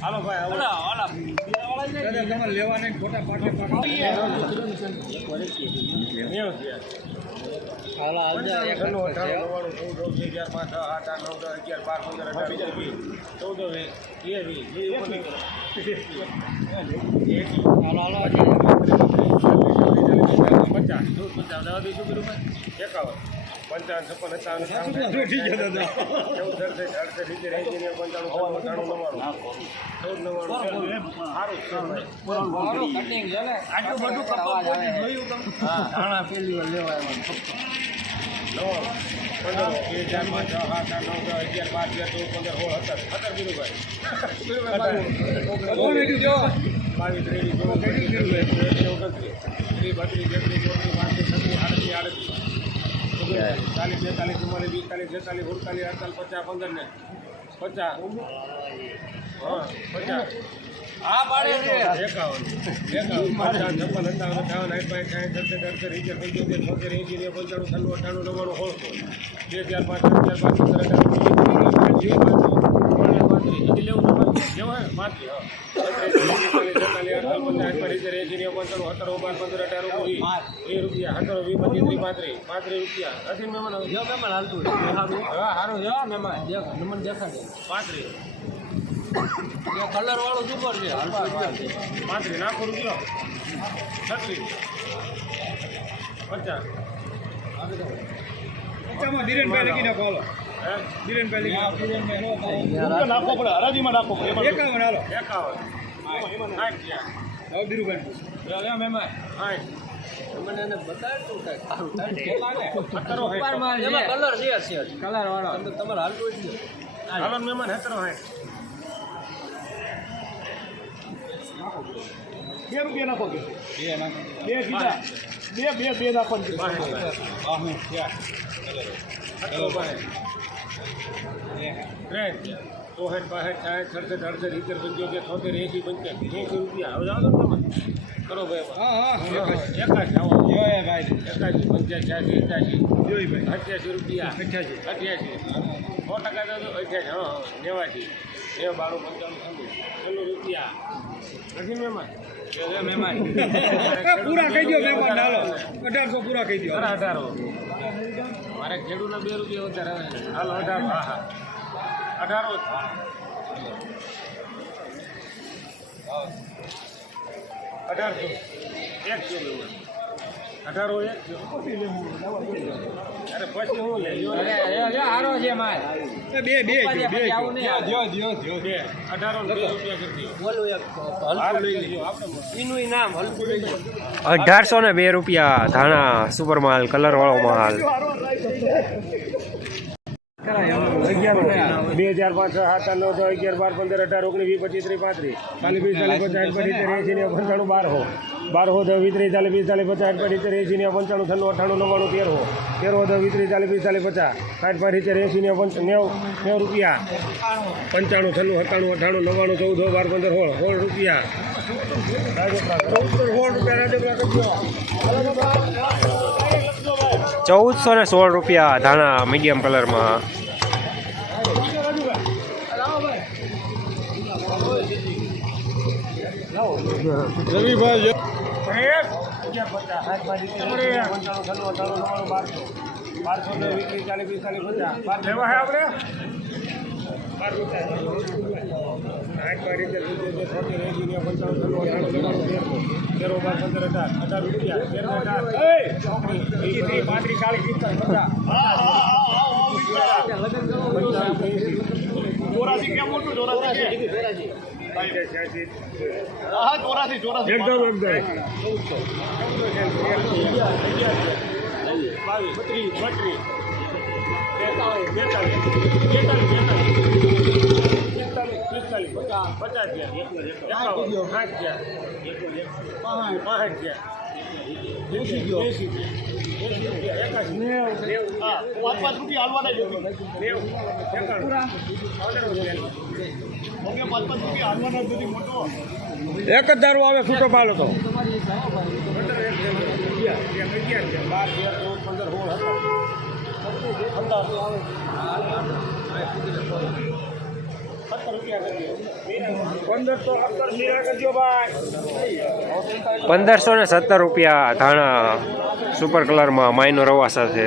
હાલો ભાઈ તમારે લેવાના ખોટા પાકે પંચાવન 56 ચાલીસ 42 44 45 46 47 48 50 50 હા 50 હા પાડે છે 51 55 56 57 58 કલર વાળો સુપર છે 35 નાખો રૂપિયો 36 50 માં ધીરેનભાઈ લખી નાખો હાલો ધીરેનભાઈ નાખો પડે હરાજીમાં નાખો 51 હાલો 51 હવે ધીરુભાઈ મહેમાન મને એને બતાવ્યું કલર છે કલર વાળો તમારે હાલતું જ હાલો મહેમાન હેતરો હે ₹2 નાખો બે કીધા બે નાખો ₹65 રૂપિયા હવે જાઓ કરો ભાઈ ₹85 રૂપિયા 88 રૂપિયા નથી મહેમાન પૂરા કહી દો મહેમાન હાલો 1800 પૂરા કહી દો 18 મારે ખેડૂતના ₹2 વધારે હાલો 18 હા 18 રૂપિયા ધાણા સુપર માલ કલર વાળો માલ 2005 7 9 10 11 12 15 18 19 20 25 30 35 40 50 80 90 રૂપિયા 95 96 97 98 99 14 રૂપિયા 1416 રૂપિયા ધાણા મીડિયમ કલરમાં રવિભાઈ ચોરાસી કેમ મોટું ચોરાસી એક જ દારૂ આવે છૂટો પાલો તો 12 13 14 15 16 ₹1517 ધાણા સુપર કલરમાં માયનો રવા સાથે.